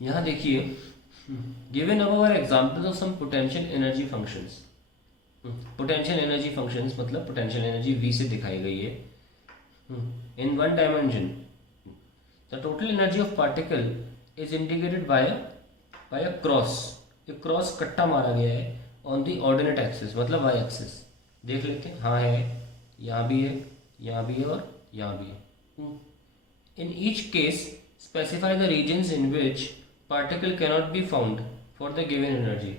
यहाँ देखिए, given our examples of some potential energy functions. Potential energy functions मतलब potential energy v से दिखाई गई है in one dimension. The total energy of particle is indicated by a cross. एक cross कट्टा मारा गया है ऑन द ऑर्डिनेट एक्सिस मतलब वाई एक्सिस। देख लेते हैं, हाँ है, यहाँ भी है, यहाँ भी है और यहाँ भी है। In each case specify the regions in which particle cannot be found for the given energy.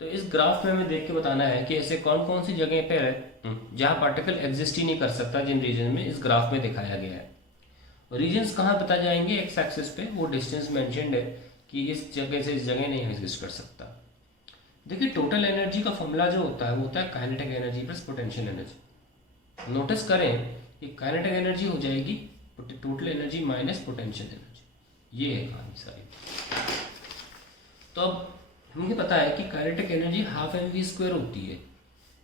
तो इस ग्राफ में हमें देख के बताना है कि ऐसे कौन कौन सी जगह पे है जहाँ पार्टिकल एग्जिस्ट ही नहीं कर सकता, जिन रीजन में इस ग्राफ में दिखाया गया है। रीजन्स कहाँ पता जाएंगे, एक्स एक्सिस पे वो डिस्टेंस मेंशन्ड है कि इस जगह से इस जगह नहीं एग्जिस्ट कर सकता। देखिए, टोटल एनर्जी का फॉर्मूला जो होता है वो होता है kinetic energy plus potential energy. Notice करें कि काइनेटिक एनर्जी हो जाएगी total energy minus potential energy. ये है कहानी सारी। तो अब हमें पता है कि kinetic energy half M V square होती है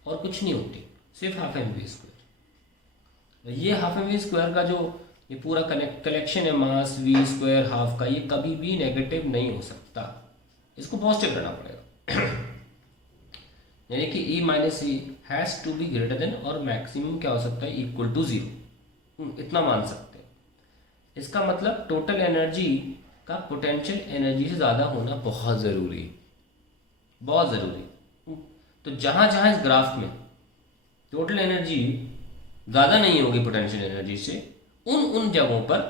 और कुछ नहीं होती, सिर्फ हाफ एम वी स्क्वायर। ये हाफ एम वी स्क्वायर का जो ये पूरा कलेक्शन है मास वी स्क्वायर हाफ का, ये कभी भी नेगेटिव नहीं हो सकता, इसको पॉजिटिव करना पड़ेगा। यानी कि E minus E has to be greater than और मैक्सिमम क्या हो सकता है, इक्वल टू जीरो। इतना मान सकते हैं। इसका मतलब टोटल एनर्जी का पोटेंशियल एनर्जी से ज़्यादा होना बहुत ज़रूरी है, बहुत ज़रूरी। तो जहाँ जहाँ इस ग्राफ में टोटल एनर्जी ज़्यादा नहीं होगी पोटेंशियल एनर्जी से, उन जगहों पर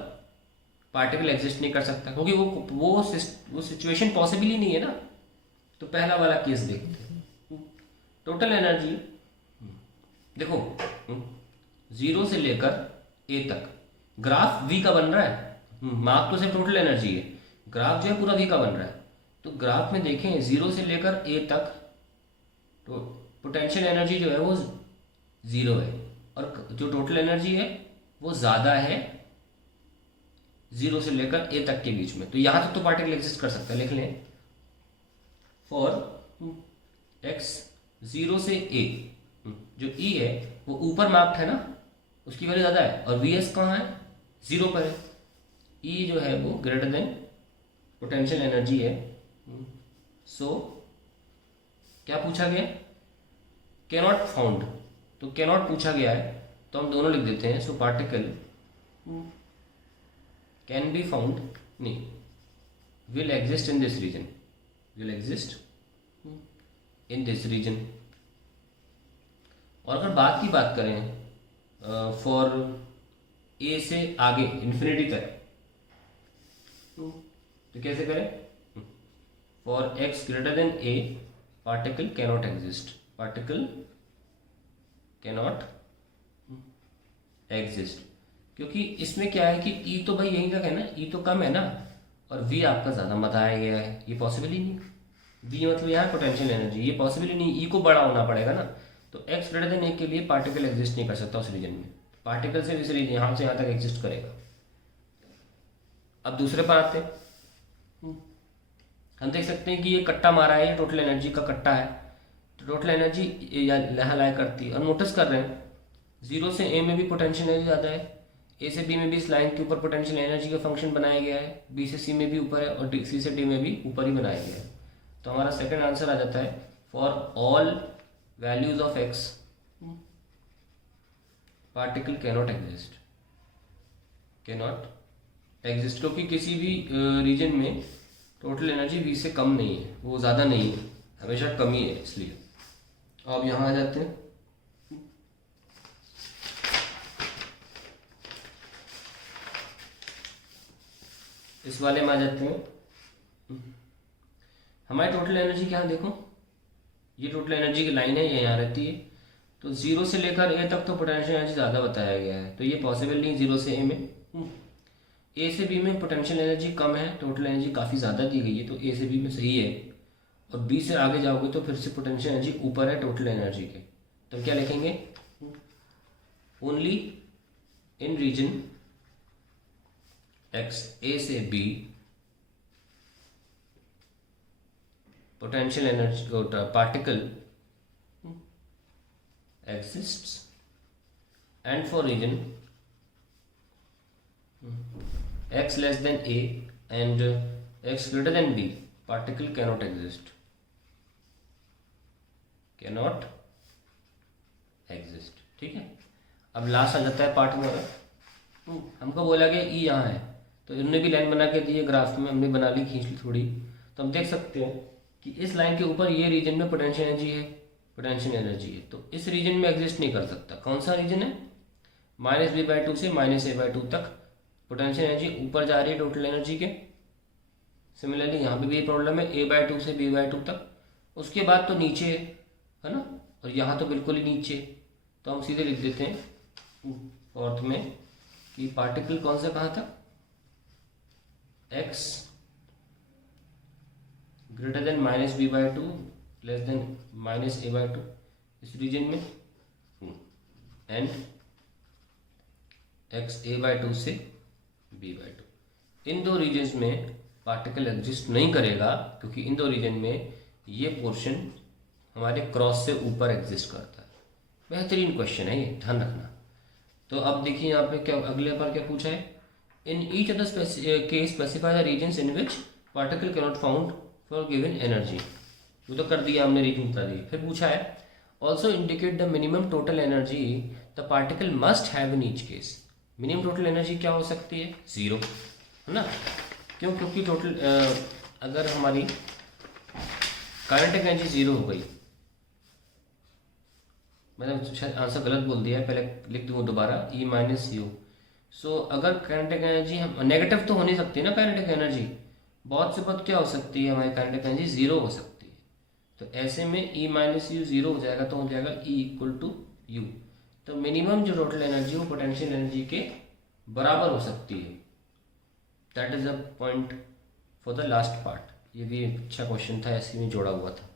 पार्टिकल एग्जिस्ट नहीं कर सकता, क्योंकि वो सिचुएशन पॉसिबल ही नहीं है ना। तो पहला वाला केस देखते हैं। टोटल एनर्जी देखो, 0 से लेकर ए तक ग्राफ वी का बन रहा है। माप तो सिर्फ टोटल एनर्जी है, ग्राफ जो है पूरा वी का बन रहा है। तो ग्राफ में देखें 0 से लेकर ए तक तो पोटेंशियल एनर्जी जो है वो 0 है और जो टोटल एनर्जी है वो ज़्यादा है 0 से लेकर ए तक के बीच में। तो यहाँ तक तो पार्टिकल एग्जिस्ट कर सकता है। लिख लें, फॉर एक्स 0 से ए जो ई है वो ऊपर मैप्ड है ना, उसकी वैल्यू ज़्यादा है, और वी एस कहाँ है, 0 पर है। ई जो है वो ग्रेटर देन पोटेंशियल एनर्जी है। सो क्या पूछा गया, कैनॉट फाउंड। तो कैनॉट पूछा गया है तो हम दोनों लिख देते हैं। So particle can be found नहीं, will exist in this region, will exist in this region. और अगर बात करें फॉर ए से आगे इन्फिनिटी तक, तो कैसे करें, for x greater then A particle cannot exist, particle cannot exist. क्योंकि इसमें क्या है कि ई तो भाई यहीं तक है ना, ई तो कम है ना, और वी आपका ज़्यादा बताया गया है, ये पॉसिबल ही नहीं। वी मतलब यहाँ पोटेंशियल एनर्जी, ये पॉसिबल ही नहीं, ई को बड़ा होना पड़ेगा ना। तो एक्स ग्रेटर देन ए के लिए पार्टिकल एग्जिस्ट नहीं कर सकता उस रीजन में, पार्टिकल से इस रीजन यहाँ से यहाँ तक एग्जिस्ट करेगा। अब दूसरे पर आते हैं, हम देख सकते हैं कि ये कट्टा मारा है, ये टोटल एनर्जी का कट्टा है। तो टोटल एनर्जी यहाँ लाया करती है। और नोटिस कर रहे हैं 0 से ए में भी पोटेंशियल एनर्जी ज़्यादा है, ए से बी में भी इस लाइन के ऊपर पोटेंशियल एनर्जी का फंक्शन बनाया गया है, बी से सी में भी ऊपर है और सी से डी में भी ऊपर ही बनाया गया है। तो हमारा सेकंड आंसर आ जाता है, for all values of x particle cannot exist, cannot exist. क्योंकि किसी भी रीजन में टोटल एनर्जी वी से कम नहीं है, वो ज़्यादा नहीं है, हमेशा कम ही है। इसलिए अब यहाँ आ जाते हैं, इस वाले में आ जाते हैं। हमारी टोटल एनर्जी क्या है, देखो ये टोटल एनर्जी की लाइन है, ये यहाँ रहती है। तो 0 से लेकर ए तक तो पोटेंशियल एनर्जी ज़्यादा बताया गया है, तो ये पॉसिबल नहीं 0 से ए में। ए से बी में पोटेंशियल एनर्जी कम है, टोटल एनर्जी काफ़ी ज़्यादा दी गई है, तो ए से बी में सही है। और बी से आगे जाओगे तो फिर से पोटेंशियल एनर्जी ऊपर है टोटल एनर्जी के, तो क्या लिखेंगे, only in region X A से B potential energy particle exists, and for region x less than a and X greater than B, particle cannot exist, cannot exist. ठीक है, अब लास्ट आ जाता है पार्ट हमारा। हमको बोला गया ई यहाँ है, तो इन्होंने भी लाइन बना के दी है, ग्राफ में हमने बना ली, खींच ली थोड़ी, तो हम देख सकते हैं कि इस लाइन के ऊपर ये रीजन में पोटेंशियल एनर्जी है, पोटेंशियल एनर्जी है, तो इस रीजन में एग्जिस्ट नहीं कर सकता। कौन सा रीजन है? -b/2 से -a/2 तक पोटेंशियल एनर्जी ऊपर जा रही है टोटल एनर्जी के। सिमिलरली यहाँ पे भी प्रॉब्लम है, a/2 से b/2 तक, उसके बाद तो नीचे है ना, और यहाँ तो बिल्कुल ही नीचे। तो हम सीधे लिख देते हैं फोर्थ में कि पार्टिकल कौन सा कहाँ था, x greater than -b/2 less than -a/2 इस रीजन में, एंड x a/2 से b/2। इन दो रीजन्स में पार्टिकल एग्जिस्ट नहीं करेगा, क्योंकि इन दो रीजन में ये पोर्शन हमारे क्रॉस से ऊपर एग्जिस्ट करता है। बेहतरीन क्वेश्चन है ये, ध्यान रखना। तो अब देखिए यहाँ पे क्या अगले बार क्या पूछा है, in each other case specify the regions in which particle can not found for given energy. वो तो कर दिया हमने, रीजन बता दी। फिर पूछा है also indicate the minimum total energy the particle must have in each case. Minimum total energy क्या हो सकती है? 0, है ना। क्यों? क्योंकि टोटल अगर हमारी काइनेटिक एनर्जी 0 हो गई, मैंने शायद आंसर गलत बोल दिया है, पहले लिख दूँ दोबारा, E - U। सो अगर काइनेटिक एनर्जी हम नेगेटिव तो हो नहीं सकती ना, काइनेटिक एनर्जी बहुत से बहुत क्या हो सकती है, हमारी काइनेटिक एनर्जी 0 हो सकती है। तो ऐसे में E - U 0 हो जाएगा, तो हो जाएगा E = U। तो मिनिमम जो टोटल एनर्जी वो पोटेंशियल एनर्जी के बराबर हो सकती है। That is a point for the last part. ये भी अच्छा क्वेश्चन था, ऐसे में जोड़ा हुआ था।